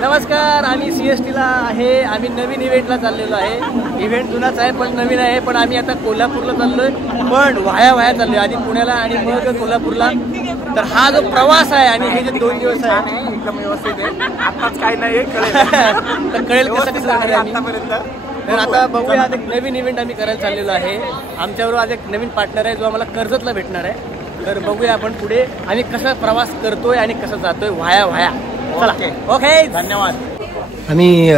नमस्कार, आम्ही CSTला आहे. आम्ही नवीन इव्हेंटला चाललेलो आहे. इव्हेंट जुनाच आहे पण नवीन आहे. पण आम्ही आता कोल्हापूरला चाललोय, पण वाया चाललोय. आधी पुण्याला आणि मग कोल्हापूरला. तर हा जो प्रवास आहे आणि हे जे 2 दिवस आहे एकदम व्यवस्थित आहे. आताच काय नाही तर कळेल कसं कसं आहे आतापर्यंत. तर आता बघूया, एक नवीन इव्हेंट आम्ही करायला चाललेलो आहे. आमच्याबरोबर आज एक नवीन पार्टनर आहे जो आम्हाला कर्जतला भेटणार आहे. तर बघूया आपण पुढे आम्ही कसा प्रवास करतोय आणि कसं जातोय वाया. चला, ओके, धन्यवाद. आम्ही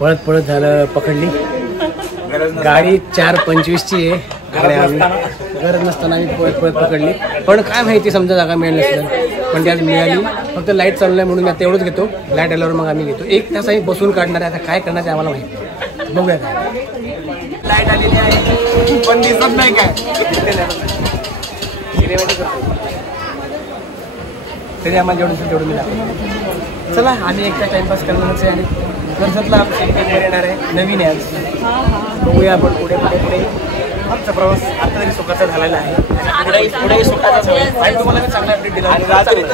पळत झालं पकडली गाडी. 4:25ची आहे. गरज नसताना आम्ही पळत पकडली. पण काय माहिती, समजा जागा मिळाली नसलं पण ती आज मिळाली. फक्त लाईट चालू आहे म्हणून मी आता एवढंच घेतो. लाईट आल्यावर मग आम्ही घेतो. 1 तास आम्ही बसून काढणार आहे. आता काय करणार आहे आम्हाला माहिती. बघूया काय. लाईट आलेली आहे पण दिसत नाही काय. तरी आम्हाला जेवढं मी लागतो. चला, आम्ही एकटा टाइमपास करणारच आहे आणि कर्जतला येणार आहे. नवीन आहे आज. बघूया आपण पुढे. आमचा प्रवास आता तरी सुखाचा झालेला आहे. पुढेही सुखाचा होईल. आणि तुम्हाला मी चांगला अपडेट दिला.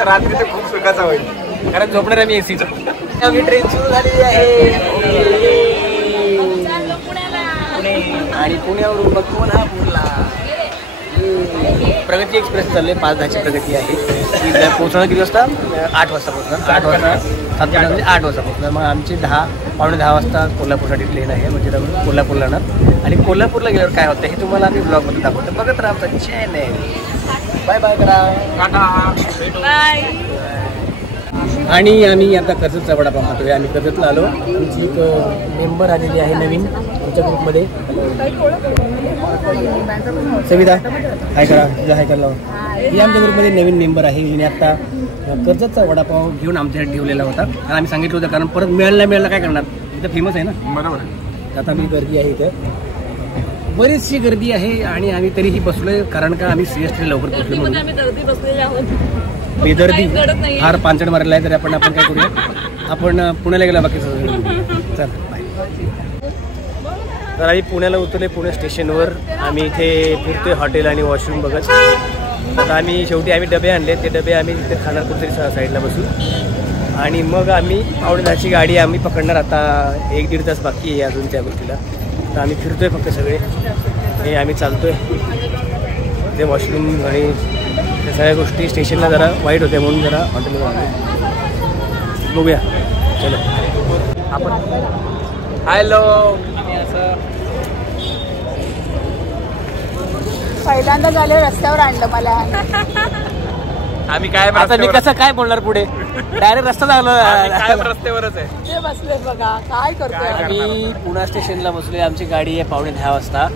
रात्री तर खूप सुखाचा होईल, कारण झोपणार आहे मी एसीचं. आम्ही ट्रेन सुरू झालेली आहे आणि पुण्यावरून मग कोल्हापूरला प्रगती एक्सप्रेस चालले. 5:10ची प्रगती आहे. पोहोचणार किती वाजता? 8 वाजता पोहोचणार. 8 वाजता 7 म्हणजे 8 वाजता पोहोचणार. मग आमची 10-10:15 वाजता कोल्हापूरसाठी ट्रेन आहे. म्हणजे कोल्हापूरला येणार. आणि कोल्हापूरला गेल्यावर काय होतं हे तुम्हाला आम्ही ब्लॉगमध्ये दाखवतो. बघत राहा आमचा चॅनल. बाय करा. बाय. आणि आम्ही आता कर्जतचा वडापाव खातोय. आम्ही कर्जतला आलो. आमची एक मेंबर आलेली आहे नवीन आमच्या ग्रुपमध्ये, सविता. हाय करा, तुझा हाय करायला. ही आमच्या ग्रुपमध्ये नवीन मेंबर आहे. हिने आता कर्जतचा वडापाव घेऊन आमच्यासाठी ठेवलेला होता. आणि आम्ही सांगितलं होतं, कारण परत मिळायला काय करणार, इथं फेमस आहे ना. बरोबर. आता मी गर्दी आहे इथं, बरीचशी गर्दी आहे. आणि आम्ही तरीही बसलोय, कारण का आम्ही CST लवकर पोहोचलो म्हणून. बेदर्दी फार पांचड मारलेला आहे. तरी आपण काय करूया, आपण पुण्याला गेला बाकी चल बाय. तर आम्ही पुण्याला उतरले. पुणे स्टेशनवर आम्ही इथे फिरतोय हॉटेल आणि वॉशरूम बघत. आता आम्ही शेवटी डबे आणले. ते डबे आम्ही तिथे खाणार कुठेतरी साईडला बसू. आणि मग आम्ही 9:30ची गाडी आम्ही पकडणार. आता 1-1.5 तास बाकी आहे अजून त्या गोष्टीला. तर आम्ही फिरतोय फक्त सगळे. हे आम्ही चालतोय. ते वॉशरूम आणि त्या सगळ्या गोष्टी स्टेशनला जरा वाईट होत्या म्हणून जरा हॉटेलला आलो. बघूया, चलो आपण. हॅलो. पहिल्यांदा झाले रस्त्यावर आणलं मला. आम्ही काय आता मी कसं काय बोलणार पुढे. डायरेक्ट रस्ता झाला. रस्त्यावरच आहे. ते बसले बघा काय करतोय. आम्ही पुणे स्टेशनला बसलोय. आमची गाडी आहे 9:45 वाजता.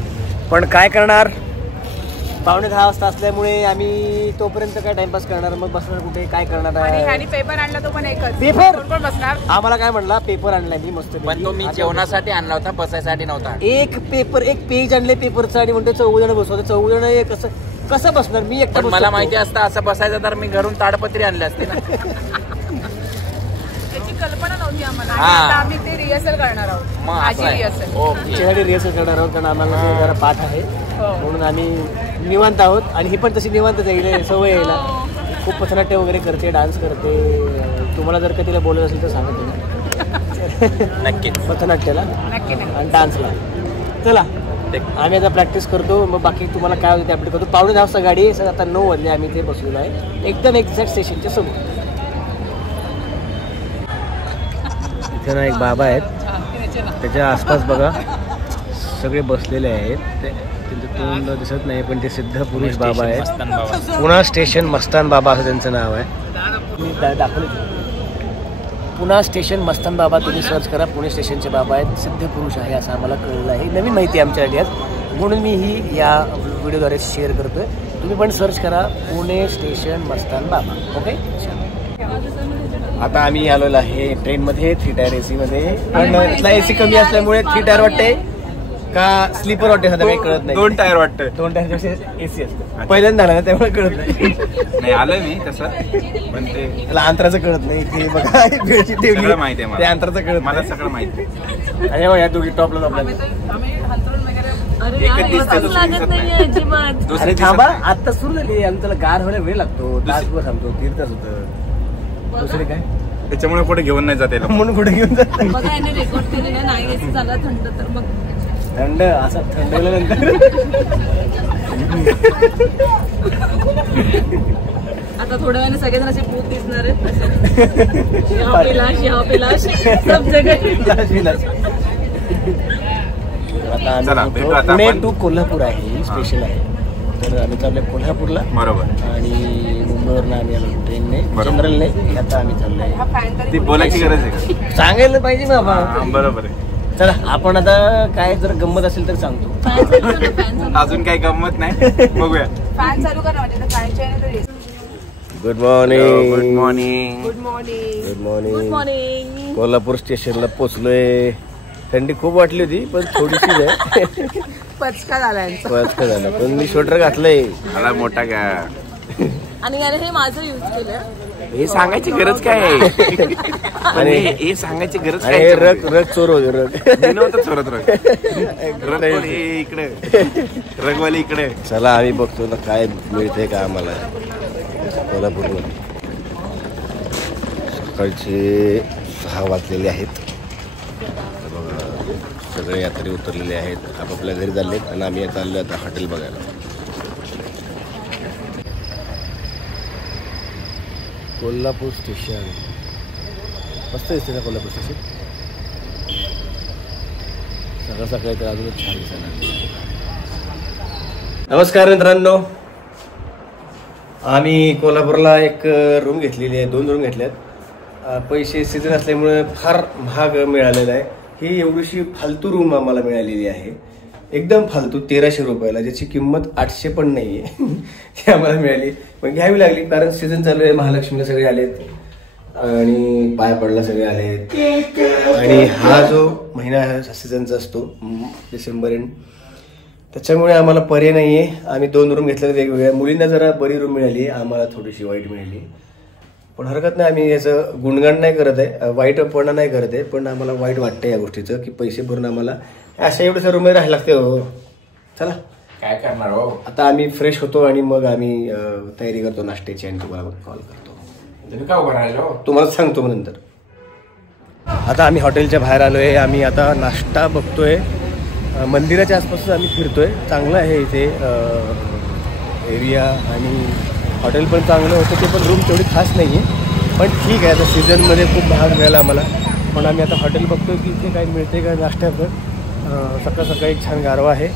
पण काय करणार, 9:45 वाजता असल्यामुळे आम्ही तोपर्यंत काय टाइमपास करणार. मग बसणार कुठे, काय करणार आहे. आणि पेपर आणला तो पण एकच. पेपर कोण बसणार. आम्हाला काय म्हणला, पेपर आणलाय मी मस्त. पण तो मी जेवणासाठी आणला होता, बसायसाठी नव्हता. एक पेज आणले पेपरचं आणि म्हणतो 14 जण बसवतो. 14 जण कसं बसणार. मी एकटा. मला माहिती असतं असं बसायचं तर मी घरून ताडपत्री आणले असते ना. त्याची कल्पना नव्हती आम्हाला. आम्ही ते रिहर्सल करणार आहोत. माझी रिहर्सल करणार आहोत, कारण आम्हाला जरा पाठ आहे म्हणून आम्ही निवांत आहोत. आणि ही पण तशी निवांत जाईल, सवय यायला. खूप पथनाट्य वगैरे करते, डान्स करते. तुम्हाला जर का तिला बोलत असेल तर सांगा तुम्ही. नक्की पथनाट्याला आणि डान्सला. चला, आम्ही आता प्रॅक्टिस करतो. मग बाकी तुम्हाला काय होतं ते अपडेट करतो. 9:45 वाजता गाडी. आता 9 वाजले आम्ही ते बसलेलो आहे एकदम एक्झॅक्ट स्टेशनच्या समोर. इथे ना एक बाबा आहेत, त्याच्या आसपास बघा सगळे बसलेले आहेत. त्यांचं तोंड दिसत नाही पण ते सिद्ध पुरुष बाबा आहेत. पुणे स्टेशन मस्तान बाबा असं त्यांचं नाव आहे. दाखवलं पुणे स्टेशन मस्तान बाबा. तुम्ही सर्च करा. पुणे स्टेशनचे बाबा आहेत, सिद्ध पुरुष आहे असं आम्हाला कळलं आहे. नवीन माहिती आहे आमच्या आयडियात म्हणून मी ही या व्हिडिओद्वारे शेअर करतोय. तुम्ही पण सर्च करा पुणे स्टेशन मस्तान बाबा. ओके. आता आम्ही आलेलो आहे ट्रेनमध्ये 3 टायर AC मध्ये. पण इथला AC कमी असल्यामुळे 3 टायर वाटते का स्लीपर वाटते सध्या काही कळत नाही. 2 टायर वाटतं. 2 टायर AC असतं. पहिल्यांदा आला ना त्यामुळे कळत नाही. आलोय मी तसं, पण ते त्याला अंतराचं कळत नाही की बघा बेडशीट ठेवली माहिती आहे. ते अंतराचं कळत मला सगळं माहिती आहे. आणि या दोघी टॉपला आपल्याला थांबा. आता सुरू झाली. आम्ही त्याला गार व्हायला वेळ लागतो. तासभर थांबतो. 1.5 तास होतं. दुसरे काय त्याच्यामुळे कुठे घेऊन नाही जाते म्हणून कुठे घेऊन जात बघा याने रेकॉर्ड केलेलं नाही एसी झाला थंड तर मग थंड असा थंडल्यानंतर आता थोड्या वेळाने सगळेजण असे भूत दिसणार आहेत यहाँ पिलाश सब जगह. आता पुणे टू कोल्हापूर आहे स्पेशल आहे तर आम्ही चाललोय कोल्हापूरला बरोबर आणि मुंबईवरून आम्ही आलो ट्रेनने जनरलने. आता आम्ही चाललोय ती बोलायची गरज आहे का सांगायला पाहिजे ना आपण. बरोबर आहे. चला आपण आता काय जर गंमत असेल तर सांगतो. अजून काही गंमत नाही बघूया. फॅन चालू करा म्हणजे काय good morning good morning good morning good morning good morning. Kolhapur स्टेशनला पोहोचलोय. थंडी खूप वाटली होती पण थोडीशी आहे. पचका झाला यांचा. पचका झाला पण मी स्वेटर घातलंय. मला मोठा का आणि याने हे माझं यूज केलं. हे सांगायची गरज काय आहे आणि हे सांगायची गरज काय अरे रग रग चोर होते रग नव्हतं चोरत रग इकडे रगवाली इकडे. चला आम्ही बघतो ना काय मिळतंय का आम्हाला कोल्हापूरमध्ये. सकाळचे 6 वाजलेले आहेत. बघा सगळे यात्री उतरलेले आहेत आपापल्या घरी चाललेत आणि आम्ही चाललो आता हॉटेल बघायला. कोल्हापूर स्टेशन मस्त दिसते ना कोल्हापूर स्टेशन. सकाळ सकाळी तर अजूनच छान दिसणार. नमस्कार मित्रांनो, आम्ही कोल्हापूरला एक रूम घेतलेली आहे. 2 रूम घेतल्यात. पैसे सीझन असल्यामुळे फार महाग मिळालेला आहे. ही एवढीशी फालतू रूम आम्हाला मिळालेली आहे. एकदम फालतू 1300 रुपयाला ज्याची किंमत 800 पण नाही आहे. ती आम्हाला मिळाली पण घ्यावी लागली कारण सीझन चालू आहे. महालक्ष्मीला सगळे आलेत आणि पाया पडला सगळे आलेत आणि हा जो महिना सीझनचा असतो डिसेंबर एंड त्याच्यामुळे आम्हाला पर्याय नाही आहे. आम्ही 2 रूम घेतल्या वेगवेगळ्या. मुलींना जरा बरी रूम मिळाली, आम्हाला थोडीशी वाईट मिळाली. पण हरकत नाही, आम्ही याचं गुणगान नाही करत आहे, वाईटपणा नाही करत आहे. पण आम्हाला वाईट वाटतं या गोष्टीचं की पैसे भरून आम्हाला अशा एवढ्या रूममध्ये राहायला लागते. हो चला काय करणार हो. आता आम्ही फ्रेश होतो आणि मग आम्ही तयारी करतो नाश्त्याची आणि तुम्हाला कॉल करतो. तुम्ही का उभं राहिलो तुम्हाला सांगतो मग नंतर. आता आम्ही हॉटेलच्या बाहेर आलोय. आम्ही आता नाश्ता बघतोय. मंदिराच्या आसपासच आम्ही फिरतोय. चांगलं आहे इथे एरिया आणि हॉटेल पण चांगलं होतं. ते पण रूम तेवढी खास नाही आहे पण ठीक आहे. आता सीझनमध्ये खूप महाग मिळाला आम्हाला पण आम्ही आता हॉटेल बघतोय की इथे काय मिळते का नाश्त्याचं. सकाळ सकाळी एक छान गारवा आहे.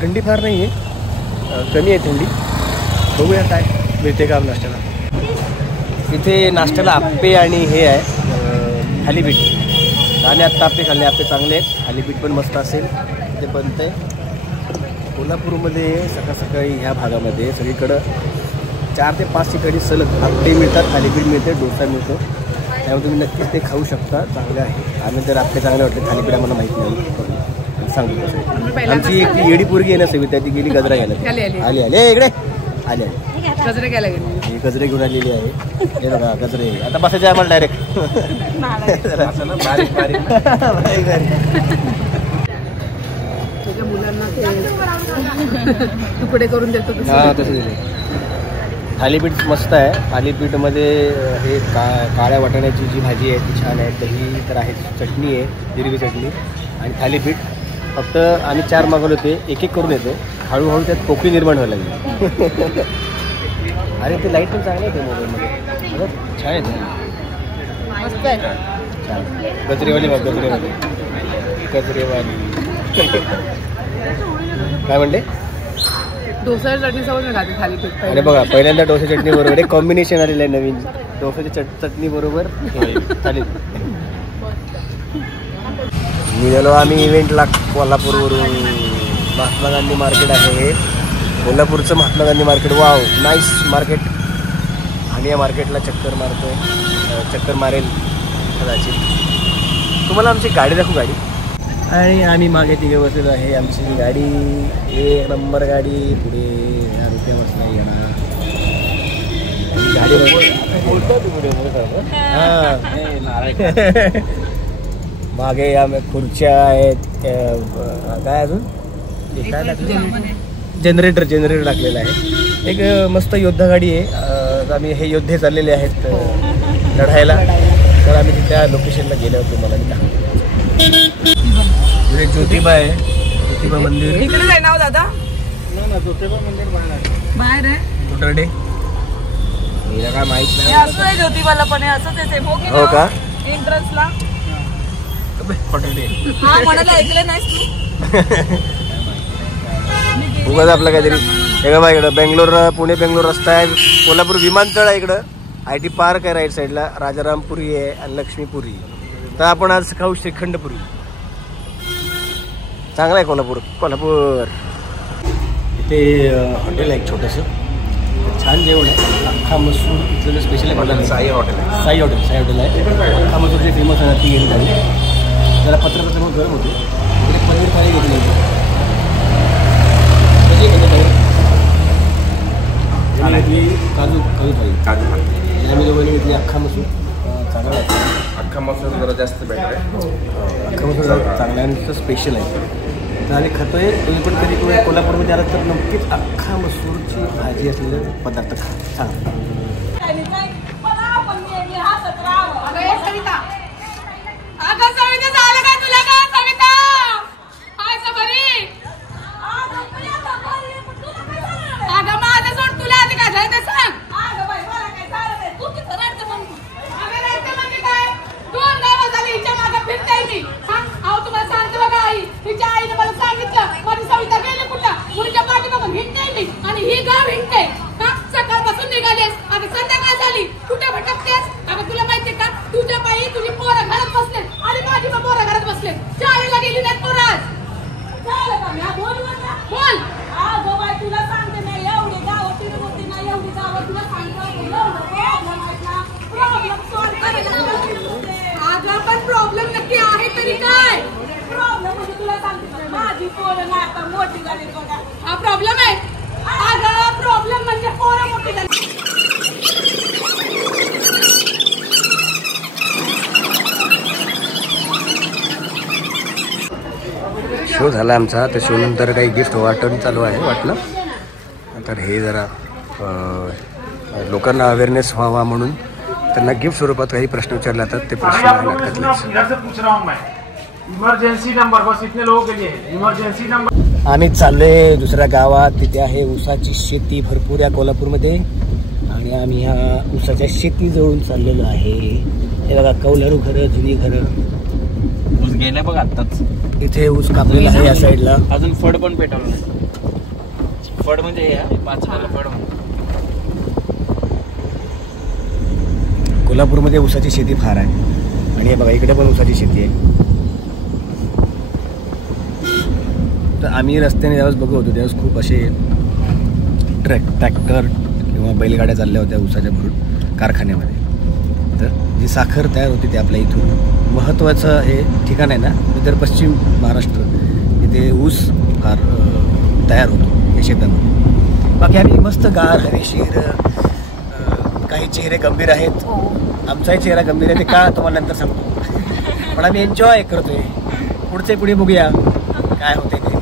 थंडी फार नाही आहे, कमी आहे थंडी. बघूया काय मिळते का नाश्त्याला. इथे नाश्त्याला आप्पे आणि हे आहे थालीपीठ. आम्ही आत्ता आप्पे खाल्ले. आप्पे चांगले आहेत, थालीपीठ पण मस्त असेल. ते बनतं आहे कोल्हापूरमध्ये. सकाळ सकाळी ह्या भागामध्ये सगळीकडं 4 ते 5 ठिकाणी सलग आप्पे मिळतात, थालीपीठ मिळते, डोसा मिळतो. त्यामुळे तुम्ही नक्कीच ते खाऊ शकता. चांगले आहे. आम्ही जर आप्पे चांगले वाटले, थालीपीठ आम्हाला माहीत नाही सांगतो कसं. आमची एक येडी पोरगी आहे ना सविता, ती गेली गजरा घ्यायला. आली आले इकडे आले गजरे घ्यायला गेले. ही गजरे घेऊन आलेली आहे. हे बघा गजरे. आता बसायचे आम्हाला डायरेक्ट. तुझ्या मुलांना तुकडे करून देतो. हा तसं दिले. थालीपीठ मस्त आहे. थालीपीठमध्ये हे काळ्या वाटाण्याची जी भाजी आहे ती छान आहे. दही तर आहे, चटणी आहे, हिरवी चटणी आणि थालीपीठ. फक्त आम्ही 4 मागवले होते, एक करून येतो. हळूहळू त्यात पोकळी निर्माण व्हायला लागली. अरे ते लाईट पण चांगलं आहे ते मोबाईलमध्ये. छान आहे ते. मस्त आहे. छान. गजरेवाली बघ, गजरेवाली काय म्हणते. डोसा चटणी सोबत खाते थालीपीठ. अरे बघा पहिल्यांदा डोसा चटणी बरोबर एक कॉम्बिनेशन आलेलं आहे नवीन. डोसाची चटणी बरोबर थालीपीठ. निघालो आम्ही इव्हेंटला कोल्हापूरवरून. महात्मा गांधी मार्केट आहे हे कोल्हापूरचं Mahatma Gandhi market. Wow nice market. आणि या मार्केटला चक्कर मारेल कदाचित. तुम्हाला आमची गाडी दाखवू. गाडी आणि आम्ही मागे तिघे बसलेलो आहे. आमची गाडी 1 नंबर गाडी. पुढे या रुपया बसला येणार गाडी. मागे या खुर्च्या आहेत. काय अजून काय टाकलं. जनरेटर टाकलेलं आहे. एक मस्त योद्धा गाडी आहे. आता आम्ही हे योद्धे चाललेले आहेत लढायला, तर आम्ही त्या लोकेशनला गेलो होतो. मला इथे ज्योतिबा आहे, ज्योतिबा मंदिर इकडे आहे ना दादा? ज्योतिबा मंदिर बाहेर आहे कुठे हिला काय माहित नाही. असं आहे ज्योतिबाला पण असंच आहे. हो का? एंट्रन्सला हा म्हणाला ऐकलं नाही उगाच आपलं काहीतरी. हे का बा इकडं बेंगलोर, पुणे बेंगलोर रस्ता आहे, कोल्हापूर विमानतळ आहे इकडं, IT पार्क आहे राईट साईडला, राजारामपुरी आहे आणि लक्ष्मीपुरी. तर आपण आज खाऊ श्रीखंडपुरी. चांगला आहे कोल्हापूर. इथे हॉटेल आहे एक छोटंसं, छान जेवण आहे. अख्खा मसूर इथलं स्पेशल आहे. साई हॉटेल आहे. अख्खा मसूर जे फेमस आहे ती घेतली झाली. जरा पत्रकाचं गरम होते. इकडे पनीर थाळी घेतली होती. घेतली काजू थाळी. आम्ही दोघांनी घेतली अख्खा मसूर. चांगला आहे. अख्खा मसूर जरा जास्त बेटर आहे. अख्खा मसूर चांगला आहे आणि स्पेशल आहे. आणि खातोय. तुम्ही पण कधी कोल्हापूरमध्ये आलात तर नक्कीच अख्खा मसूरची भाजी असलेले पदार्थ खा. चांगला. आणि ही गाव हिंडते का? सकाळपासून निघालेस, आता संध्याकाळ झाली, कुठे भटकतेस? आता तुला माहितीये का, तुझ्या पायी तुझी पोरं घरात बसले आणि माझी पण पोरं घरात बसले. शाळेला गेली नाहीत पोरं आज. बोल. तुला सांगते नाही, एवढी गावं फिरत होती ना, एवढी गावं तुला सांगतो. अगं पण प्रॉब्लेम नक्की आहे तरी काय? प्रॉब्लेम म्हणजे तुला सांगते माझी पोरं नाही आता मोठी झाली बघा. हा प्रॉब्लेम आहे. अगं प्रॉब्लेम म्हणजे पोरं मोठी झाली. शो झाला आमचा. तर शो नंतर काही गिफ्ट वाटण चालू आहे वाटलं. तर हे जरा लोकांना अवेअरनेस व्हावा म्हणून त्यांना गिफ्ट स्वरूपात काही प्रश्न विचारले जातात. ते प्रश्न इमर्जन्सी नंबर बस इतने लोगों के लिए इमर्जन्सी नंबर. आम्ही चाललोय दुसऱ्या गावात. तिथे आहे ऊसाची शेती भरपूर या कोल्हापूरमध्ये आणि आम्ही ह्या ऊसाच्या शेती जवळून चाललेलो आहे. हे बघा कौलारू घरं, जुनी घरं. ऊस गेल्या बघ आत्ताच. इथे ऊस कापलेला आहे या साईडला. अजून फड पण पेटवलं नाही. फड म्हणजे हे 5 फड. कोल्हापूरमध्ये ऊसाची शेती फार आहे आणि हे बघा इकडे पण ऊसाची शेती आहे. तर आम्ही रस्त्याने ज्यावेळेस बघत होतो त्यावेळेस खूप असे ट्रॅक्टर किंवा बैलगाड्या चालल्या होत्या ऊसाच्या भरून कारखान्यामध्ये. तर जी साखर तयार होती ते आपल्या इथून महत्त्वाचं हे ठिकाण आहे ना, विदर्भ पश्चिम महाराष्ट्र, इथे ऊस फार तयार होतो या शेतामध्ये. बाकी आम्ही मस्त गार हवेशीर. काही चेहरे गंभीर आहेत. आमचाही चेहरा गंभीर आहे. ते का तुम्हाला नंतर सांगतो. पण आम्ही एन्जॉय करतोय. पुढे बघूया काय होते ते.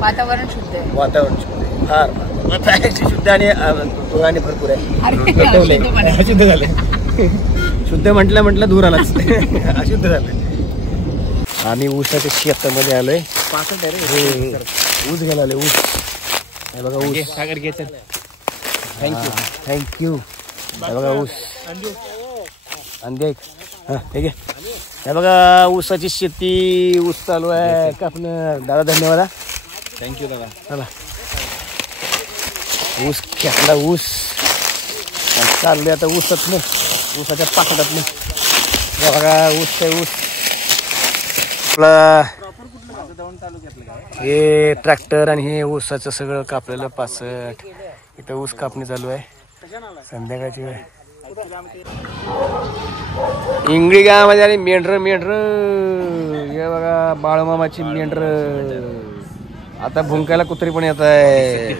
वातावरण शुद्ध आहे. वातावरण शुद्ध आहे. फार शुद्ध आणि धुराने भरपूर आहे. अशुद्ध झाले. शुद्ध म्हटलं धूर आलाच. अशुद्ध झालं. आम्ही ऊसाच्या शेतामध्ये आलोय. ऊस घ्यायला आलोय. ऊस हे बघा. ऊस सागर घे. थँक्यू. हे बघा ऊस. अंधे हे घे. हे बघा ऊसाची शेती. ऊस चालू आहे कापणं. दादा धन्यवाद. थँक्यू दादा. चला ऊस घेतला. ऊस चालले आता ऊसच नाही. ऊसाच्या पाकडात नाही. हे बघा ऊस आहे. ऊस आपला हे ट्रॅक्टर आणि हे ऊसाचं सगळं कापलेलं 65. इथं ऊस कापणी चालू आहे. संध्याकाळची वेळ. इंगळी गावामध्ये आणि मेंढर हे बघा बाळमामाची मेंढर. आता भुंकायला कुत्री पण येत आहे.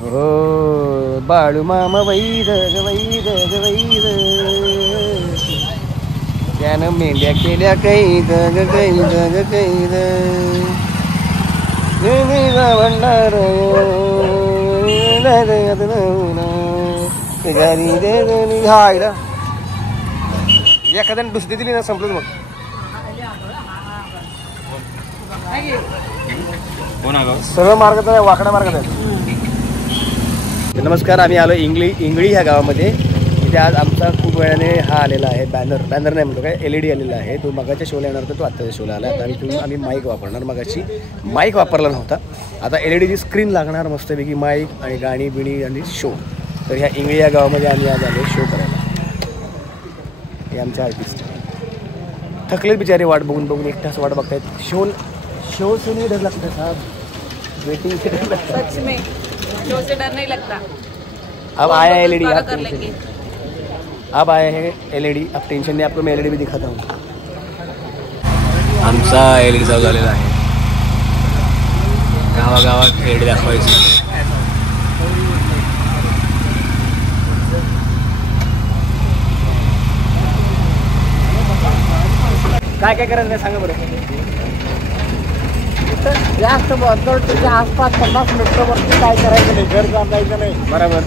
हो बाळू मामा वैद वैद वैद. त्यानं मेंढ्या केल्या कैद कैद कैद. भंडार एखाद्याने दुसरी दिली ना संपलं मग. सरळ मार्गात आहे, वाकडा मार्गात आहे. नमस्कार, आम्ही आलो इंगळी ह्या गावामध्ये. इथे आज आमचा खूप वेळाने हा आलेला आहे बॅनर नाही म्हणतो काय, LED आलेला आहे. तो मगाच्या शोला येणार होता, तो आत्ताच्या शोला आला. आता आम्ही माईक वापरणार. मगाशी माईक वापरला नव्हता, आता LEDची स्क्रीन लागणार मस्तपैकी, माईक आणि गाणी बिणी आणि शो. तर ह्या इंगळी या गावामध्ये आम्ही आज आलो शो करायला. हे आमचे आर्टिस्ट थकले बिचारे, वाट बघून एक तास वाट बघतायत. शो से नहीं डर लगता साहब, वेटिंग से डर लगता. सच में शो से डर नहीं लगता. अब आया LED, आप कर लेंगे. अब आया है LED, अब टेंशन नहीं, आपको मैं LED भी दिखाता हूँ. आमचा LED चालू झालेला आहे. गावागावात LED दाखवायची. काय काय करायचं सांगा बरं. जास्त बदल तुझ्या आसपास 50 मीटरवरती काय करायचं नाही, घर बांधायचं नाही. बरोबर.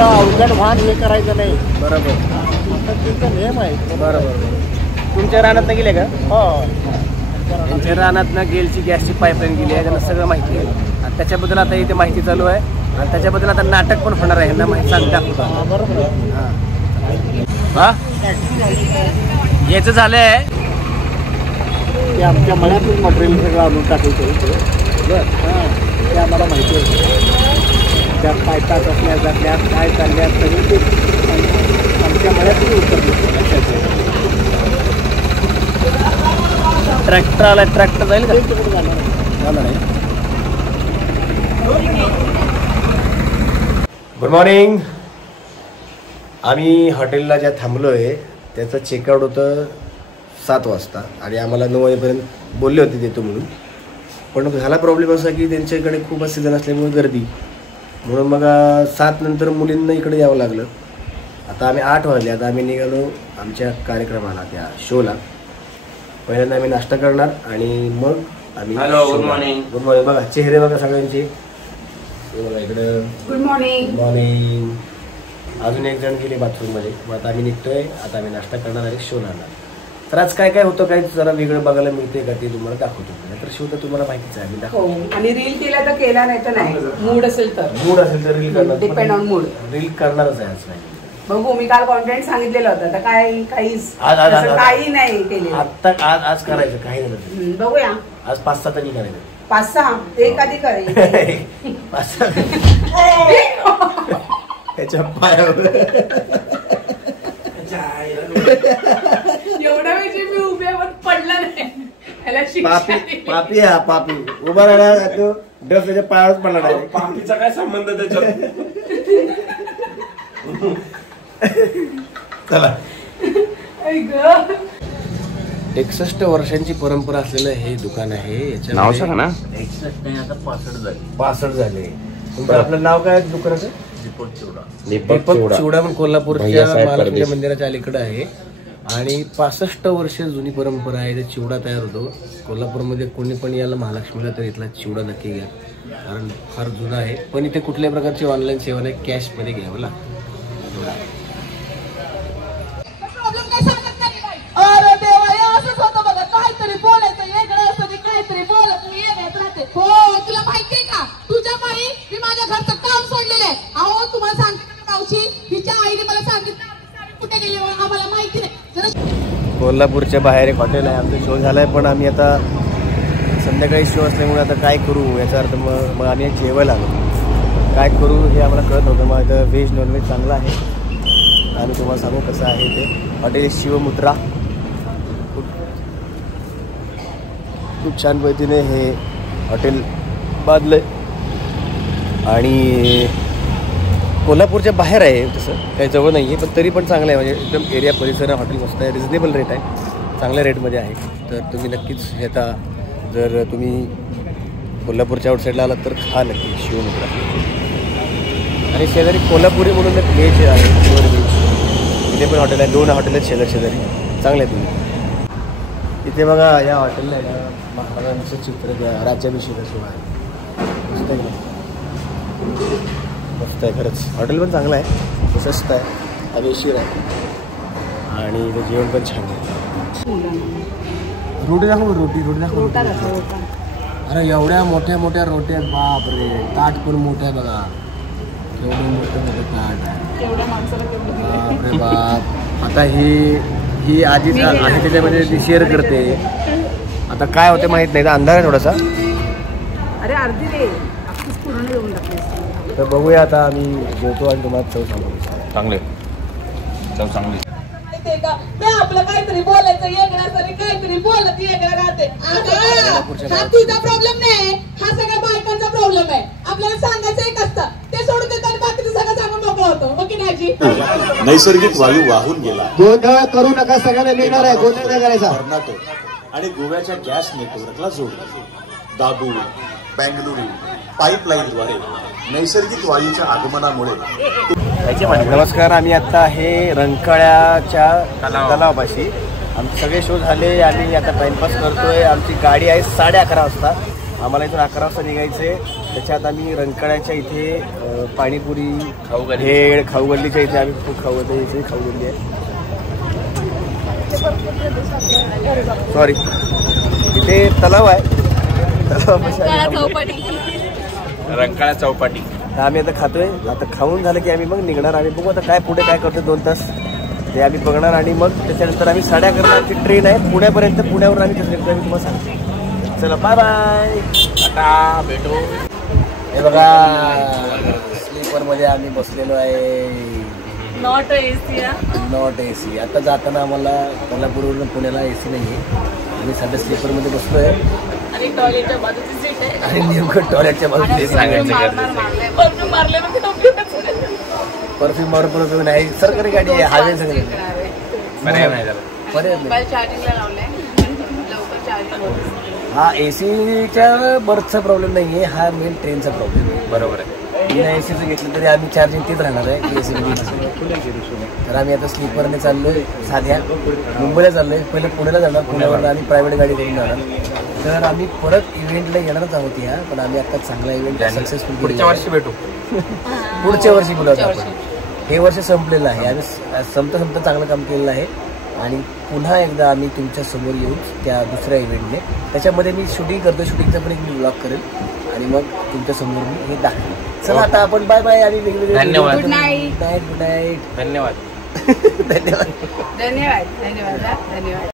अवघड वाहन हे करायचं नाही. बरोबर, तिचा नियम आहे. बरोबर. तुमच्या रानातनं गेले का? हो, त्यांच्या रानातनं गेलची गॅसची पाईपलाईन गेली आहे, त्यांना सगळं माहिती आहे. आणि त्याच्याबद्दल आता इथे माहिती चालू आहे आणि त्याच्याबद्दल आता नाटक पण होणार आहे. ह्यांना माहिती सांगता. बरोबर. हां, याचं झालं आहे की आमच्या मळ्यातून मटेरियल सगळं आणून टाकायचं. बरं, हां, ते आम्हाला माहिती आहे. त्या पायपा कसल्या जातल्या, काय चालल्या, सगळं ते आमच्या मळ्यातून उतरले. ट्रॅक्टर आला, ट्रॅक्टर जाईल का? जाणार आहे. Good morning. आम्ही हॉटेलला ज्या थांबलो आहे त्याचं चेकआउट होतं 7 वाजता आणि आम्हाला 9 वाजेपर्यंत बोलले होते देतो म्हणून. पण झाला प्रॉब्लेम असा की त्यांच्याकडे खूप सीझन असल्यामुळे गर्दी, म्हणून मग 7 नंतर मुलींना इकडे यावं लागलं. आता आम्ही 8 वाजले. आता आम्ही निघालो आमच्या कार्यक्रमाला, त्या शोला. पहिल्यांदा आम्ही नाश्ता करणार आणि मग आम्ही गुड मॉर्निंग. Good morning. बघा चेहरे बघा सगळ्यांचे. बघा इकडं गुड मॉर्निंग. अजून एक जण गेले बाथरूममध्ये. मग आता आम्ही निघतोय. आता आम्ही नाश्ता करणार आणि शो लावणार. तर आज काय काय होतं, काय जरा वेगळं बघायला मिळते का ते तुम्हाला दाखवतो. तर शो तर तुम्हाला माहितीच आहे, आम्ही दाखवतो. आणि रील केला तर केला, नाही तर नाही. मूड असेल तर रील करणार. Depend on mood. रील करणारच आहे आज. नाही बघू, मी काल कॉन्टेंट सांगितलेलं होतं, तर काही काही नाही केले. आता आज करायचं काही नाही. बघूया, आज 5-6 तरी करायचं. 5-6 एक आधी करेल. 5-6 त्याच्या पायावर एवढ्या वेळची मी उभ्यावर पडला नाही. पापी हा पापी उभा राहिला, तो ड्रेस त्याच्या पायावरच पडला नाही. पापीचा काय संबंध त्याच्यात? चला. 61 वर्षांची परंपरा असलेलं हे दुकान आहे. याच्या नाव सांगा ना. 61 नाही, आता 65 झाले. आपलं नाव काय दुकानाचं? दीपक चिवडा. पण कोल्हापूरच्या महालक्ष्मी मंदिराच्या अलीकडे आहे आणि 65 वर्ष जुनी परंपरा आहे. इथे चिवडा तयार होतो. कोल्हापूरमध्ये कोणी पण याला महालक्ष्मीला तर इथला चिवडा नक्की घ्या, कारण फार जुना आहे. पण इथे कुठल्याही प्रकारची ऑनलाईन सेवा नाही, कॅशमध्ये घ्यावं लागतं. अरे देवा, असंच होतं बघा. काहीतरी बोलायचं वेगळं असतं, काहीतरी बोलत नाही, वेगळंच राहते. हो, तुला माहितीये का, तुझ्या पायी मी माझ्या घरचं काम सोडलेलं आहे. अहो, तुम्हाला सांगते मावशी, तिच्या आईने मला सांगितलं कुठे गेले आम्हाला माहिती नाही. कोल्हापूरच्या बाहेर एक हॉटेल आहे. आमचा शो झालाय, पण आम्ही आता संध्याकाळी शो असल्यामुळे आता काय करू, याचा अर्थ मग आम्ही जेवायला आलो. काय करू हे आम्हाला कळत नव्हतं. मग इथं व्हेज नॉनव्हेज चांगलं आहे. आम्ही तुम्हाला सांगू कसं आहे ते. हॉटेल शिवमुद्रा. खूप छान पद्धतीने हे हॉटेल बांधलंय आणि कोल्हापूरच्या बाहेर आहे. तसं काही जवळ नाही आहे, पण तरी पण चांगलं आहे. म्हणजे एकदम एरिया परिसर, हॉटेल मस्त आहे, रिजनेबल रेट आहे, चांगल्या रेटमध्ये आहे. तर तुम्ही नक्कीच येता, जर तुम्ही कोल्हापूरच्या आउटसाईडला आलात तर खा नक्की शिवमुद्रा. आणि शेजारी कोल्हापुरी म्हणून एक व्हेज आहे, प्युअर व्हेज. इथे पण हॉटेल आहे. 2 हॉटेल आहेत शेजारी, चांगले आहेत. तुम्ही इथे बघा, या हॉटेलला आहे ना महाराजांचं चित्र, राज्याभिषेक सोहळा आहे. मस्त आहे खरंच. हॉटेल पण चांगलं आहे, स्वस्त आहे, हवेशीर आहे आणि इथं जेवण पण छान आहे. रोटी दाखव, रोटी दाखव. अरे एवढ्या मोठ्या मोठ्या रोट्या आहेत, बापरे. ताट पण मोठं आहे बघा, एवढं मोठं ताट आहे. बापरे बाप. आता ही आजी आहे त्याच्यामध्ये ती शेअर करते. आता काय होते माहित नाही, तर अंधार आहे थोडासा. अरे अर्धी रे पूर्ण देऊन टाकले. तर बघूया आता आम्ही जेवतो आणि तुम्हाला चव सांगू. चांगले चव चांगली. आपलं काहीतरी बोलायचं वेगळं तरी काहीतरी बोलत वेगळं राहते. हा तुझा प्रॉब्लेम नाही, हा सगळ्या बायकांचा प्रॉब्लेम आहे. आपल्याला सांगायचं एक असतं, ते सोडून देतात आणि बाकीचं सगळं सांगून मोकळं होतं. Okay Nazi. नैसर्गिक वायू वाहून गेला. गोंधळ करू नका, सगळ्यांना मिळणार आहे. गोंधळ नाही करायचा. कर्नाटक आणि गोव्याच्या गॅस नेटवर्कला जोडलं. दादूर बेंगलुरू पाईपलाईनद्वारे नैसर्गिक वायूच्या आगमनामुळे. नमस्कार, आम्ही आता आहे रंकाळ्याच्या तलावापाशी. आमचे सगळे शो झाले, आम्ही आता टाइमपास करतोय. आमची गाडी आहे 11:30 वाजता. आम्हाला इथून 11 वाजता निघायचे. त्याच्यात आम्ही रंकाळ्याच्या इथे पाणीपुरी, भेळ, खाऊगल्लीच्या इथे आम्ही खूप इथे खाऊगल्ली आहे. सॉरी, इथे तलाव आहे. रंकाळा चौपाटी. आम्ही आता खातोय. आता खाऊन झालं की आम्ही मग निघणार. आम्ही बघू आता काय पुढे काय करतो. 2 तास ते आम्ही बघणार आणि मग त्याच्यानंतर आम्ही 11:30 आमची ट्रेन आहे पुण्यापर्यंत. पुण्यावरून आम्ही कसं निघतो मी तुम्हाला सांगतो. चला बाय बाय, आता भेटू. हे बघा स्लीपर मध्ये आम्ही बसलेलो आहे. Not AC. Not AC. आता जाताना आम्हाला कोल्हापूरवरून पुण्याला एसी नाही आहे. आम्ही सध्या स्लीपर मध्ये बसलोय आणि टॉयलेटच्या बाजूची सीट आहे. आणि नेमकं टॉयलेटच्या बाजूला परफ्यूम मारून परफ्यूम नाही. सरकारी गाडी आहे, हायवे सगळे पर्याय नाही. चार्जिंगला लावलंय लवकर चार्जिंग. हा एसीच्या बर्थचा प्रॉब्लेम नाही आहे, हा मेन ट्रेनचा प्रॉब्लेम आहे. बरोबर आहे. बिना एसीचं घेतलं तरी आम्ही चार्जिंग तेच राहणार आहे एसी. तर आम्ही आता स्लीपरने चाललोय. साध्या मुंबईला चाललोय. पहिले पुण्याला जाणार, पुण्यावर आम्ही प्रायव्हेट गाडी करून जाणार. तर आम्ही परत इव्हेंटला येणारच आहोत ह्या. पण आम्ही आता चांगला इव्हेंट सक्सेसफुल पुढच्या वर्षी भेटू. पुढच्या वर्षी बोलवतो आपण. हे वर्ष संपलेलं आहे. आम्ही संपता चांगलं काम केलेलं आहे आणि पुन्हा एकदा आम्ही तुमच्या समोर येऊ त्या दुसऱ्या इव्हेंटने. त्याच्यामध्ये मी शूटिंग करतो. शूटिंगचा पण एक मी ब्लॉग करेल आणि मग तुमच्या समोर मी हे दाखवेल. चला आता आपण बाय बाय आणि वेगवेगळे. धन्यवाद. Good night. Good night. धन्यवाद. धन्यवाद. धन्यवाद.